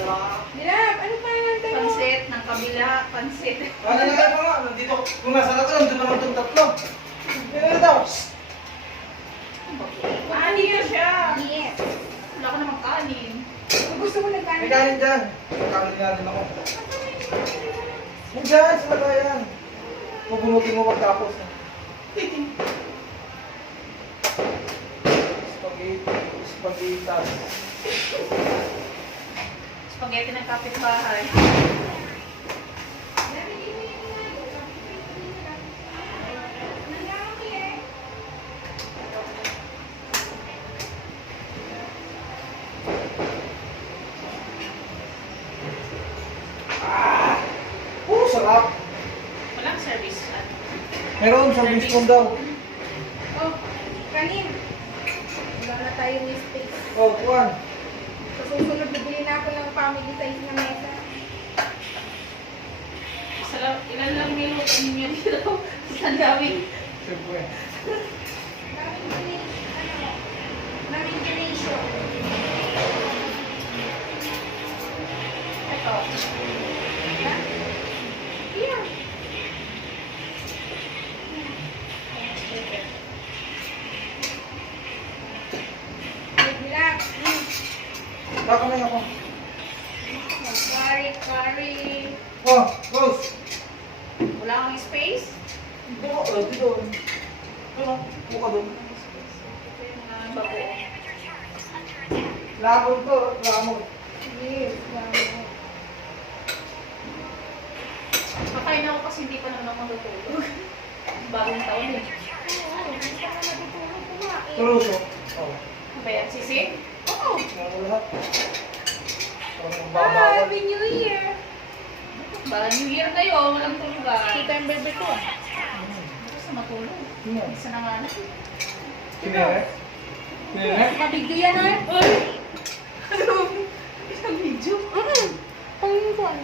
dala. Dilap, ano pa yung dalawa? Pansit ng kabila, pansit. Ano na nga mga, nandito, kung nasa na ito, nandito naman itong tatlo. Ano daw? Ani na siya. Yes. Wala ko namang kanin. Kung gusto mo ng May kanin. kanin dyan. Kanin nga din ako. Yan dyan, sa lagayan. Pupunutin mo pagtapos. Spaghettas. Spaghetti ng kapitbahay. Sarap. Walang service. Meron, service phone daw. Oh, kanin. Wala na tayong space. Oh, kuwan. Sa susunod, bibili na ako ng family size na mesa. Ilan lang meron ninyo dito? Ang dami. Siyempre. Namin duration. Ito. Ha? Yeah. Dilap. Kakamay ako. Curry. Oh, Rose. Wala kang space? Dito, dito. Ano? Buka doon. Ito yung mga bago. Lamon to, lamon. Yes, wow. Pakain ako kasi hindi pa naman ako matutulog. Bagong taon eh. Oo, hindi ka na matutulog kumain. Turuso. Oh. Ano ba yan? Sisig? Oo. Ano lahat? Parang Ah, babawal. Happy New Year! Baka New Year kayo, walang tulugan. Kita yung bebe ko. Gusto matulog. Ano? Isa na nga na. Sinere? Sinere? Mabigyan yan ay. Ay! Ano? Isang video?